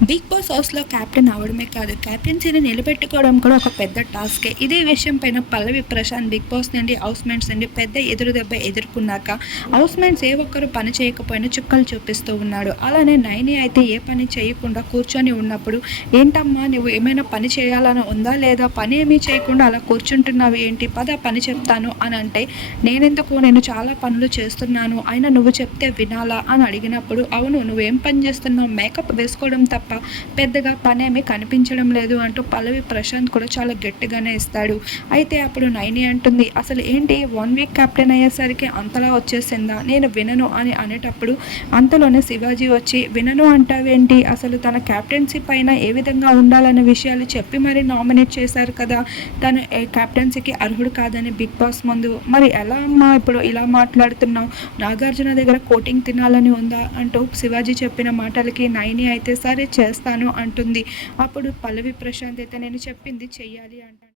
Big Boss హౌస్లో captain అవడమే కాదు క్యాప్టెన్సీని నిలబెట్టుకోవడం కూడా ఒక పెద్ద టాస్కే ఇదే విషయం పైన పల్లవి ప్రశాంత్ బిగ్ బాస్ నుండి హౌస్ మేట్స్ నుండి పెద్ద ఎదురు దెబ్బ ఎదుర్కొన్నాక హౌస్ మేట్స్ ఏ ఒక్కరు పని చేయకపోయినా చుక్కలు చూపిస్తూ ఉన్నాడు. అలానే నైని అయితే ఏ పని చేయకుండా కూర్చొని ఉన్నప్పుడు ఏంటమ్మా నువ్వు ఏమైనా పని చేయాలని ఉందా లేదా? పని ఏమీ చేయకుండా అలా కూర్చుంటున్నావు ఏంటి? పద పని చెప్తాను అని అంటే నేనెందుకు? నేను చాలా పనులు చేస్తున్నాను. అయినా నువ్వు చెప్తే వినాలా? అని అడిగినప్పుడు అవును నువ్వేం పని చేస్తున్నావు? మేకప్ వేసుకోవడం తప్ప పెద్దగా పనేమి కనిపించడం లేదు అంటూ పల్లవి ప్రశాంత్ కూడా చాలా గట్టిగానే ఇస్తాడు. అయితే అప్పుడు నైని అంటుంది అసలు ఏంటి వన్ వీక్ కెప్టెన్ అయ్యేసరికి అంతలా వచ్చేసిందా? నేను వినను అని అనేటప్పుడు అంతలోనే శివాజీ వచ్చి వినను అంటావేంటి? అసలు తన కెప్టెన్సీ పైన ఏ విధంగా ఉండాలనే విషయాలు చెప్పి మరి నామినేట్ చేశారు కదా. తను ఏ కెప్టెన్సీకి అర్హుడు కాదని బిగ్ బాస్ ముందు. మరి ఎలా అమ్మా ఇప్పుడు ఇలా మాట్లాడుతున్నావు? నాగార్జున దగ్గర కోటింగ్ తినాలని ఉందా? అంటూ శివాజీ చెప్పిన మాటలకి నైని అయితే సరే చేస్తాను అంటుంది. అప్పుడు పల్లవి ప్రశాంత్ అయితే నేను చెప్పింది చెయ్యాలి అంటాను